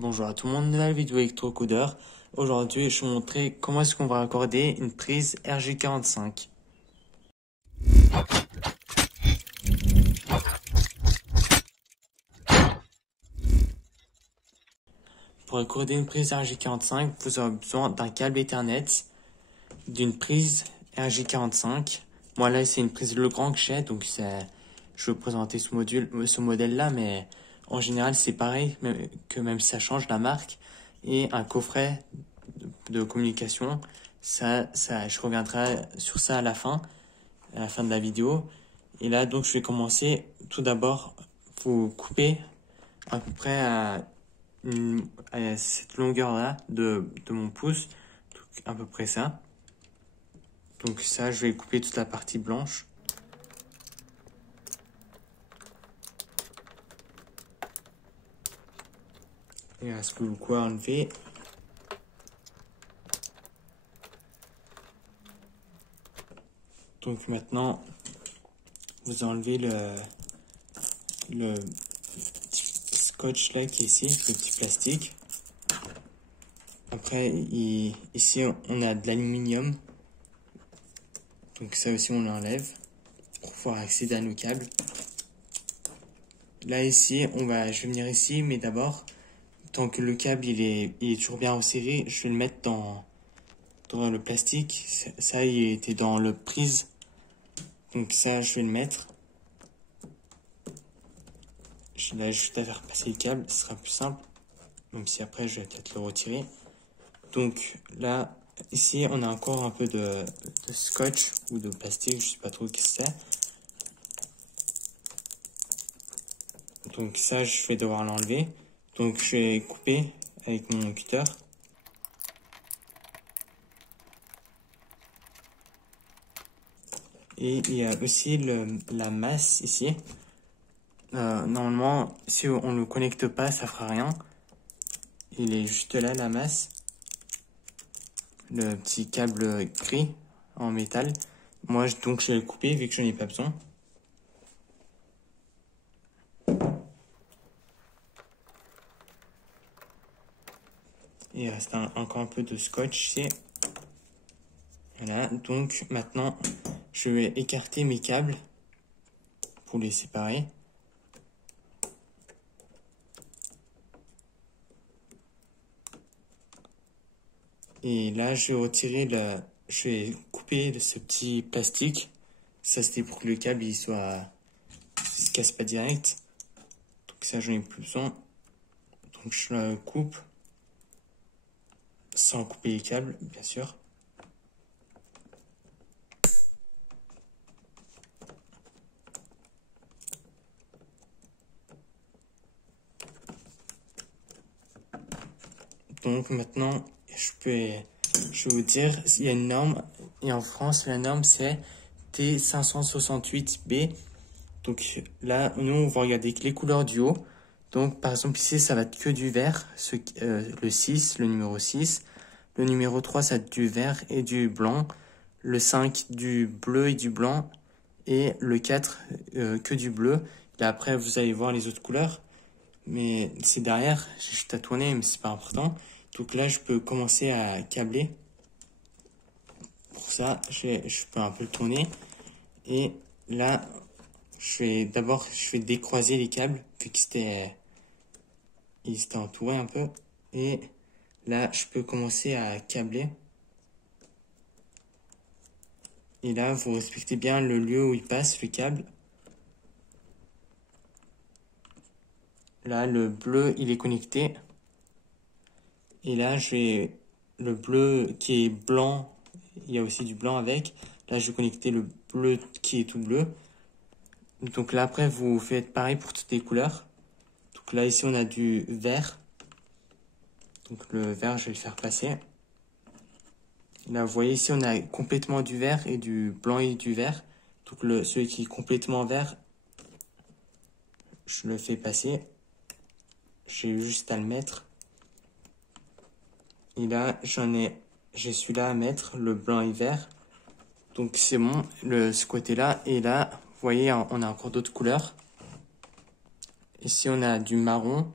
Bonjour à tout le monde, nouvelle vidéo électrocodeur. Aujourd'hui, je vais vous montrer comment est-ce qu'on va raccorder une prise RJ45. Pour raccorder une prise RJ45, vous aurez besoin d'un câble Ethernet, d'une prise RJ45. Moi là, c'est une prise Legrand que j'ai, donc je vais vous présenter ce modèle-là, mais en général, c'est pareil, même si ça change la marque. Et un coffret de communication. Je reviendrai sur ça à la fin de la vidéo. Et là, donc, je vais commencer. Tout d'abord, vous coupez à peu près à cette longueur-là de mon pouce, donc à peu près ça. Donc ça, je vais couper toute la partie blanche. Et à ce que vous pouvez enlever. Donc maintenant, vous enlevez le petit scotch là qui est ici, le petit plastique. Après, ici, on a de l'aluminium. Donc ça aussi, on l'enlève pour pouvoir accéder à nos câbles. Là, ici, je vais venir ici, mais d'abord, tant que le câble il est toujours bien resserré, je vais le mettre dans le plastique. Ça, il était dans le prise. Donc ça, je vais le mettre. Je vais juste à faire passer le câble, ce sera plus simple. Même si après, je vais peut-être le retirer. Donc là, ici, on a encore un peu de scotch ou de plastique, je sais pas trop ce que c'est. Donc ça, je vais devoir l'enlever. Donc je vais couper avec mon cutter. Et il y a aussi la masse ici. Normalement, si on ne le connecte pas, ça fera rien. Il est juste là, la masse. Le petit câble gris en métal. Moi, donc, je vais le couper vu que je n'en ai pas besoin. Il reste encore un peu de scotch ici. Voilà, donc maintenant, je vais écarter mes câbles pour les séparer. Et là, je vais couper ce petit plastique. Ça, c'était pour que le câble il se casse pas direct. Donc ça, j'en ai plus besoin. Donc je le coupe sans couper les câbles, bien sûr. Donc maintenant, je vais vous dire, il y a une norme, et en France, la norme c'est T568B. Donc là, nous, on va regarder que les couleurs du haut. Donc par exemple ici, ça va être que du vert, le 6, le numéro 6. Le numéro 3, ça va être du vert et du blanc. Le 5, du bleu et du blanc. Et le 4, que du bleu. Et après, vous allez voir les autres couleurs. Mais c'est derrière, j'ai juste à tourner, mais c'est pas important. Donc là, je peux commencer à câbler. Pour ça, je peux un peu le tourner. Et là, je vais décroiser les câbles, vu que ils étaient entourés un peu. Et là, je peux commencer à câbler. Et là, vous respectez bien le lieu où il passe, le câble. Là, le bleu, il est connecté. Et là, le bleu qui est blanc, il y a aussi du blanc avec. Là, je vais connecter le bleu qui est tout bleu. Donc là, après, vous faites pareil pour toutes les couleurs. Donc là, ici, on a du vert. Donc le vert, je vais le faire passer. Là, vous voyez, ici, on a complètement du vert et du blanc et du vert. Donc celui qui est complètement vert, je le fais passer. J'ai juste à le mettre. Et là, j'ai celui-là à mettre, le blanc et vert. Donc c'est bon, ce côté-là. Et là, vous voyez, on a encore d'autres couleurs. Ici, on a du marron.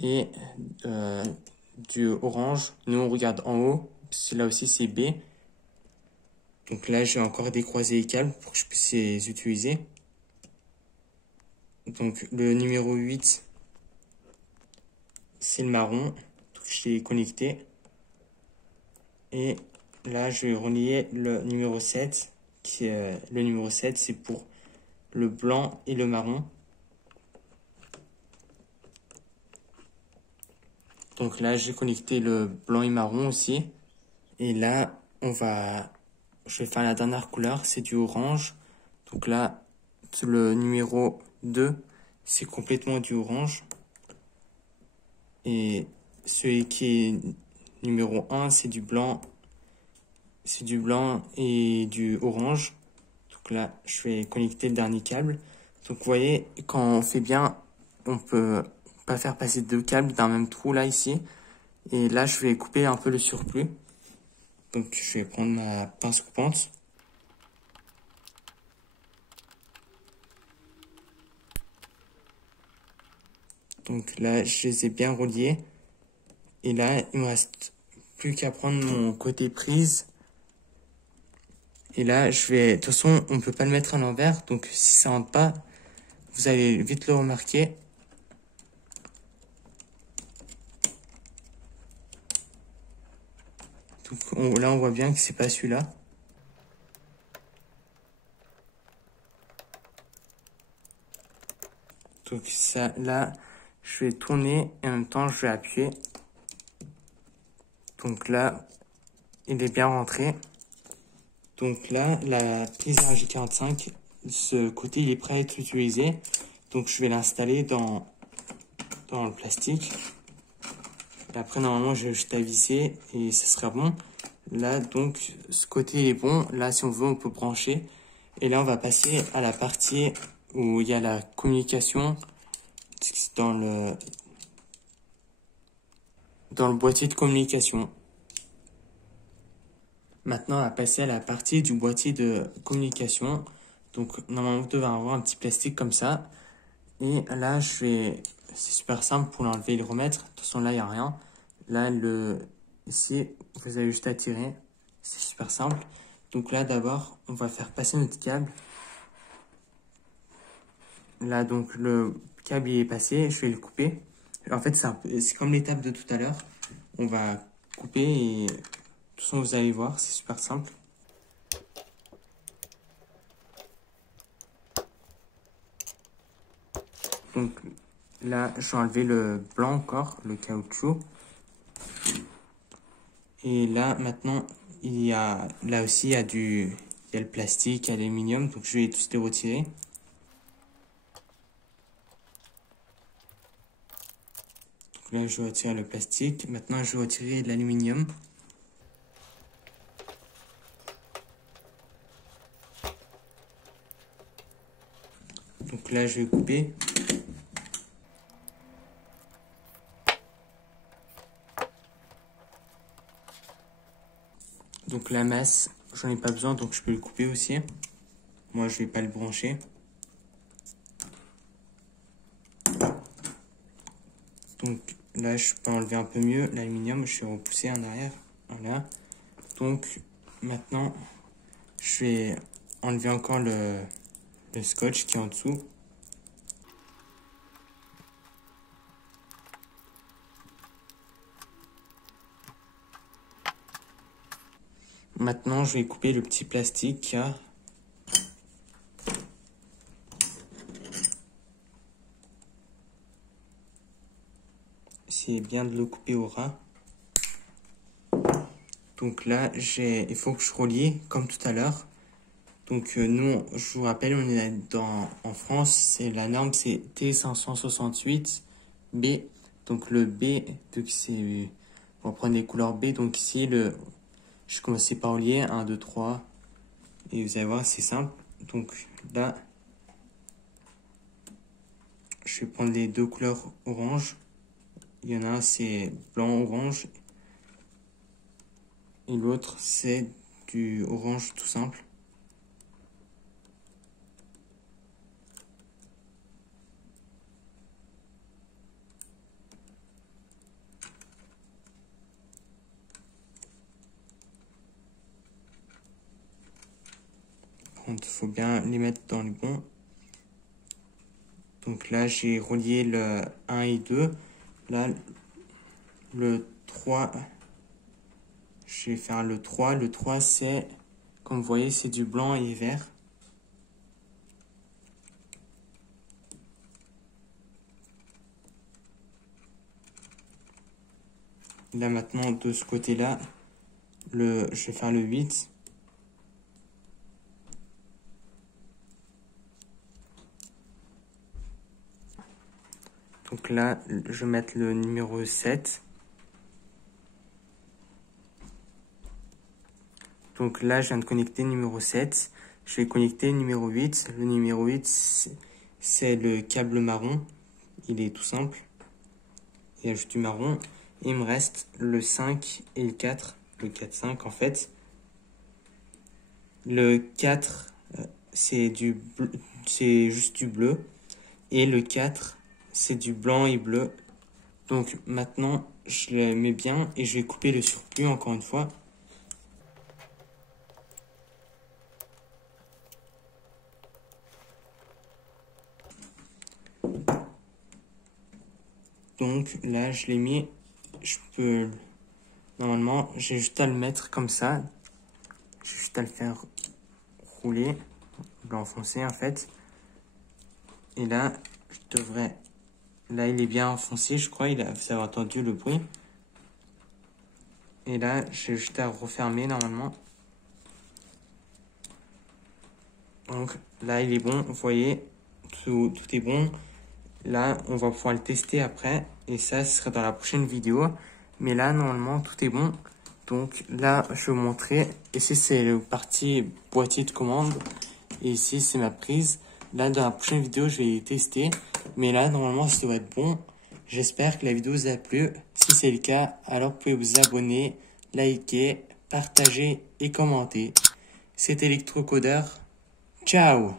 et du orange. Nous, on regarde en haut. Là aussi, c'est B. Donc là, je vais encore décroiser les câbles pour que je puisse les utiliser. Donc le numéro 8, c'est le marron. Donc, je l'ai connecté. Et là, je vais relier le numéro 7. Le numéro 7, c'est pour le blanc et le marron. Donc là, j'ai connecté le blanc et marron aussi. Et là, je vais faire la dernière couleur, c'est du orange. Donc là, le numéro 2, c'est complètement du orange. Et celui qui est numéro 1, c'est du blanc. C'est du blanc et du orange. Donc là, je vais connecter le dernier câble. Donc vous voyez, quand on fait bien, on peut pas faire passer deux câbles d'un même trou là, ici. Et là, je vais couper un peu le surplus. Donc je vais prendre ma pince coupante. Donc là, je les ai bien reliés. Et là, il me reste plus qu'à prendre mon côté prise. Et là, de toute façon, on peut pas le mettre à l'envers. Donc si ça rentre pas, vous allez vite le remarquer. Donc là, on voit bien que c'est pas celui-là. Donc ça, là, je vais tourner et en même temps, je vais appuyer. Donc là, il est bien rentré. Donc là, la prise RJ45, ce côté, il est prêt à être utilisé. Donc je vais l'installer dans le plastique. Et après, normalement, je vais juste à visser et ça sera bon. Là, donc, ce côté est bon. Là, si on veut, on peut brancher. Et là, on va passer à la partie où il y a la communication dans le boîtier de communication. Maintenant, on va passer à la partie du boîtier de communication. Donc, normalement, vous devez avoir un petit plastique comme ça. Et là, c'est super simple pour l'enlever et le remettre. De toute façon, là, il n'y a rien. Là, ici, vous avez juste à tirer. C'est super simple. Donc là, d'abord, on va faire passer notre câble. Là, donc, le câble il est passé. Je vais le couper. En fait, c'est comme l'étape de tout à l'heure. On va couper et de toute façon, vous allez voir, c'est super simple. Donc là, je vais enlever le blanc encore, le caoutchouc. Et là, maintenant, là aussi, il y a le plastique, l'aluminium, donc je vais tous les retirer. Donc là, je vais retirer le plastique. Maintenant, je vais retirer l'aluminium. Donc là, je vais couper. Donc la masse, j'en ai pas besoin, donc je peux le couper aussi. Moi, je vais pas le brancher. Donc là, je peux enlever un peu mieux l'aluminium. Je vais repousser en arrière. Voilà. Donc maintenant, je vais enlever encore le scotch qui est en dessous. Maintenant, je vais couper le petit plastique qu'il y a. C'est bien de le couper au ras. Donc là, il faut que je relie comme tout à l'heure. Donc nous, je vous rappelle, on est en France, la norme c'est T568B. Donc le B, vu que on va prendre les couleurs B. Donc ici, je commence par relier 1, 2, 3. Et vous allez voir, c'est simple. Donc là, je vais prendre les deux couleurs orange. Il y en a un, c'est blanc-orange. Et l'autre, c'est du orange tout simple. contre, il faut bien les mettre dans le bon. Donc là, j'ai relié le 1 et 2. Là, le 3, je vais faire le 3. Le 3, c'est, comme vous voyez, c'est du blanc et vert. Là, maintenant, de ce côté-là, je vais faire le 8. Donc là, je vais mettre le numéro 7. Donc là, je viens de connecter le numéro 7. Je vais connecter le numéro 8. Le numéro 8, c'est le câble marron. Il est tout simple. Il y a juste du marron. Et il me reste le 5 et le 4. Le 4, 5 en fait. Le 4, c'est juste du bleu. Et le 4, c'est du blanc et bleu. Donc maintenant, je le mets bien et je vais couper le surplus encore une fois. Donc là, je l'ai mis. Je peux... Normalement, j'ai juste à le mettre comme ça. J'ai juste à le faire rouler. L'enfoncer en fait. Et là, je devrais... Là, il est bien enfoncé, je crois. Vous avez entendu le bruit. Et là, j'ai juste à refermer normalement. Donc là, il est bon. Vous voyez, tout est bon. Là, on va pouvoir le tester après. Et ça, ce sera dans la prochaine vidéo. Mais là, normalement, tout est bon. Donc là, je vais vous montrer. Ici, c'est le parti boîtier de commande. Et ici, c'est ma prise. Là, dans la prochaine vidéo, je vais tester. Mais là, normalement, ça doit être bon. J'espère que la vidéo vous a plu. Si c'est le cas, alors vous pouvez vous abonner, liker, partager et commenter. C'était Electrocodeur. Ciao!